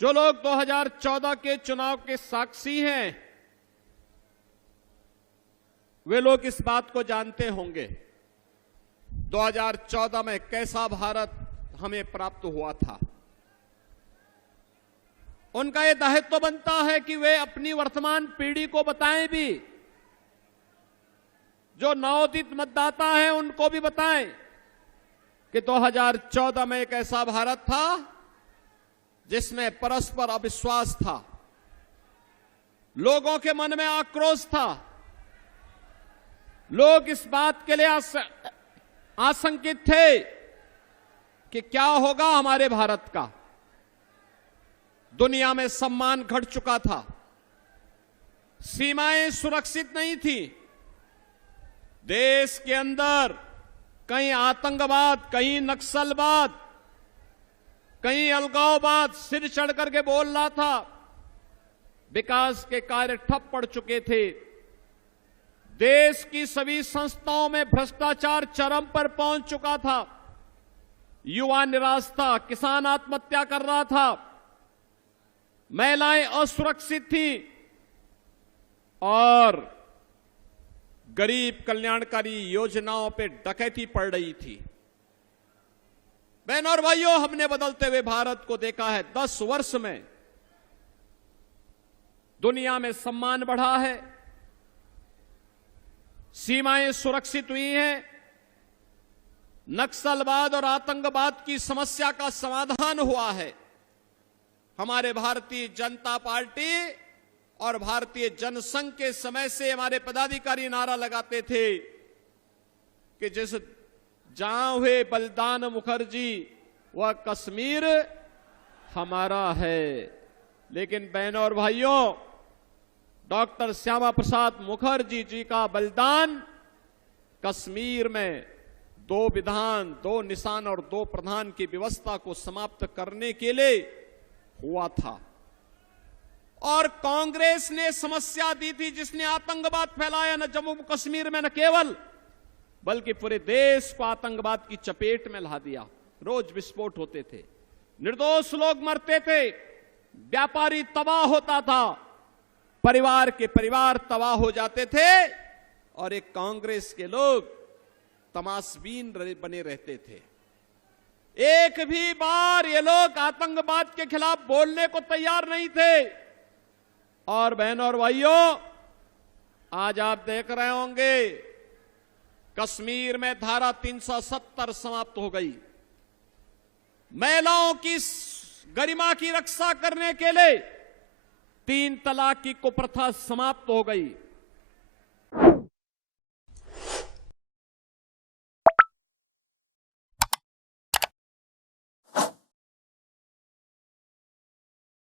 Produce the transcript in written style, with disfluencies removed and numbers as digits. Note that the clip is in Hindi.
जो लोग 2014 के चुनाव के साक्षी हैं, वे लोग इस बात को जानते होंगे 2014 में कैसा भारत हमें प्राप्त हुआ था। उनका यह दायित्व बनता है कि वे अपनी वर्तमान पीढ़ी को बताएं भी, जो नवोदित मतदाता हैं उनको भी बताएं कि 2014 में एक ऐसा भारत था जिसमें परस्पर अविश्वास था, लोगों के मन में आक्रोश था, लोग इस बात के लिए आशंकित थे कि क्या होगा हमारे भारत का। दुनिया में सम्मान घट चुका था, सीमाएं सुरक्षित नहीं थी, देश के अंदर कहीं आतंकवाद, कहीं नक्सलवाद, कहीं अलगाववाद सिर चढ़ करके बोल रहा था, विकास के कार्य ठप पड़ चुके थे, देश की सभी संस्थाओं में भ्रष्टाचार चरम पर पहुंच चुका था, युवा निराश था, किसान आत्महत्या कर रहा था, महिलाएं असुरक्षित थी और गरीब कल्याणकारी योजनाओं पे डकैती पड़ रही थी। बहनों और भाइयों, हमने बदलते हुए भारत को देखा है। 10 वर्ष में दुनिया में सम्मान बढ़ा है, सीमाएं सुरक्षित हुई हैं, नक्सलवाद और आतंकवाद की समस्या का समाधान हुआ है। हमारे भारतीय जनता पार्टी और भारतीय जनसंघ के समय से हमारे पदाधिकारी नारा लगाते थे कि जैसे जहां हुए बलिदान मुखर्जी वह कश्मीर हमारा है। लेकिन बहनों और भाइयों, डॉक्टर श्यामा प्रसाद मुखर्जी जी का बलिदान कश्मीर में 2 विधान, 2 निशान और 2 प्रधान की व्यवस्था को समाप्त करने के लिए हुआ था। और कांग्रेस ने समस्या दी थी, जिसने आतंकवाद फैलाया न जम्मू कश्मीर में, न केवल बल्कि पूरे देश को आतंकवाद की चपेट में ला दिया। रोज विस्फोट होते थे, निर्दोष लोग मरते थे, व्यापारी तबाह होता था, परिवार के परिवार तबाह हो जाते थे और एक कांग्रेस के लोग तमाशबीन बने रहते थे। एक भी बार ये लोग आतंकवाद के खिलाफ बोलने को तैयार नहीं थे। और बहनों और भाइयों, आज आप देख रहे होंगे कश्मीर में धारा 370 समाप्त हो गई। महिलाओं की गरिमा की रक्षा करने के लिए 3 तलाक की कुप्रथा समाप्त हो गई।